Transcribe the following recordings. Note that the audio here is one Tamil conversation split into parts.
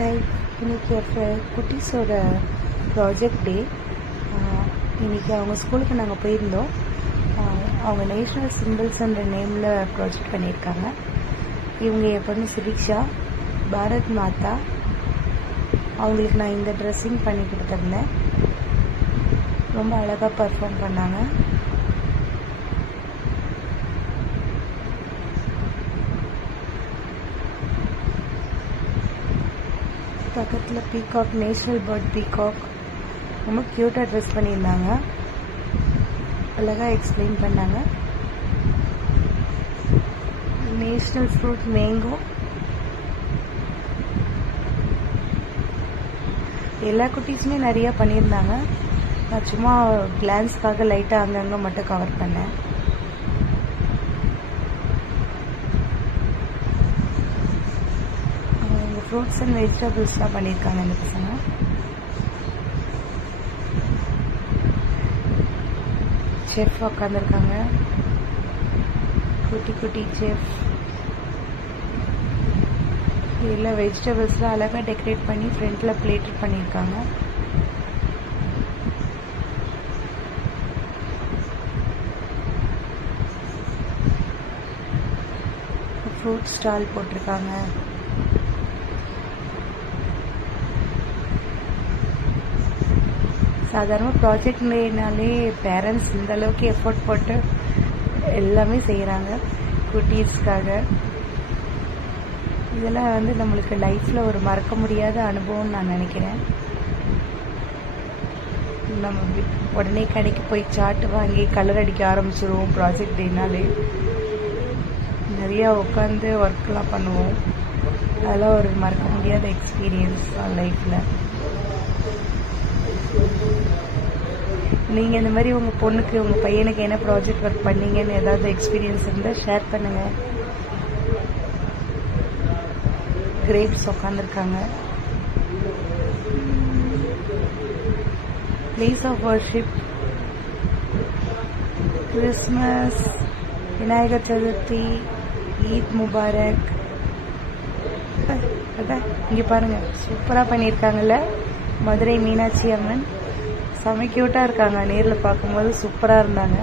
ஹாய், இன்றைக்கி குட்டீஸோட ப்ராஜெக்ட் டே. இன்றைக்கி அவங்க ஸ்கூலுக்கு நாங்கள் போயிருந்தோம். அவங்க நேஷ்னல் சிம்பிள்ஸ்ன்ற நேமில் ப்ராஜெக்ட் பண்ணியிருக்காங்க. இவங்க என் பொண்ணு சுபிக்ஷா, பாரத் மாதா. அவங்களுக்கு நான் இந்த ட்ரெஸ்ஸிங் பண்ணி கொடுத்துருந்தேன். ரொம்ப அழகாக பர்ஃபார்ம் பண்ணாங்க. பக்கத்தில் பீகாக், நேஷ்னல் பேர்ட் பீகாக், ரொம்ப க்யூட்டாக ட்ரெஸ் பண்ணியிருந்தாங்க. அழகாக எக்ஸ்பிளைன் பண்ணாங்க. National fruit mango. எல்லா குட்டீஸுமே நிறையா பண்ணியிருந்தாங்க. நான் சும்மா கிளான்ஸ்க்காக லைட்டாக அங்கங்கே மட்டும் கவர் பண்ணேன். ஃப்ரூட்ஸ் அண்ட் வெஜிடபிள்ஸ்லாம் பண்ணியிருக்காங்க இந்த பசங்க. செஃப் உட்காந்துருக்காங்க, குட்டி குட்டி செஃப். எல்லா வெஜிடபிள்ஸ்லாம் அழகாக டெக்கரேட் பண்ணி ஃப்ரண்ட்டில் பிளேட் பண்ணியிருக்காங்க. ஃப்ரூட் ஸ்டால் போட்டிருக்காங்க. சாதாரணமாக ப்ராஜெக்ட்னாலே பேரண்ட்ஸ் இந்த அளவுக்கு எஃபோர்ட் போட்டு எல்லாமே செய்கிறாங்க குட்டீஸ்க்காக. இதெல்லாம் நம்மளுக்கு லைஃப்பில் ஒரு மறக்க முடியாத அனுபவம்னு நான் நினைக்கிறேன். நம்ம உடனே கடைக்கு போய் சார்ட் வாங்கி கலர் அடிக்க ஆரம்பிச்சிடுவோம். ப்ராஜெக்ட் டேனாலே நிறையா உட்காந்து ஒர்க்லாம் பண்ணுவோம். அதெல்லாம் ஒரு மறக்க முடியாத எக்ஸ்பீரியன்ஸ் தான் லைஃப்பில். நீங்கள் இந்த மாதிரி உங்கள் பொண்ணுக்கு, உங்கள் பையனுக்கு என்ன ப்ராஜெக்ட் ஒர்க் பண்ணீங்கன்னு ஏதாவது எக்ஸ்பீரியன்ஸ் இருந்தால் ஷேர் பண்ணுங்கள். கிரேப்ஸ் உட்காந்துருக்காங்க. Place of worship, Christmas, Vinayagar Chathurthi, Eid Mubarak. அதான் இங்கே பாருங்கள், சூப்பராக பண்ணியிருக்காங்கல்ல மதுரை மீனாட்சி அம்மன். செம க்யூட்டாக இருக்காங்க. நேரில் பார்க்கும்போது சூப்பராக இருந்தாங்க.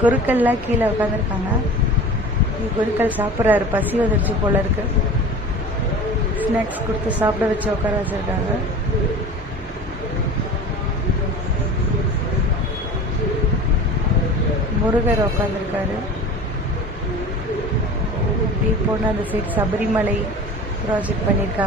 குருக்கள்லாம் கீழே உட்காந்துருக்காங்க. குருக்கள் சாப்பிட்றாரு, பசி வந்துருச்சு போல இருக்கு. ஸ்நாக்ஸ் கொடுத்து சாப்பிட வச்சு உட்கார வச்சுருக்காங்க. முருகர் உட்காந்துருக்காரு. இப்படி போனால் அந்த சைடு சபரிமலை ப்ராஜெக்ட் பண்ணியிருக்காங்க.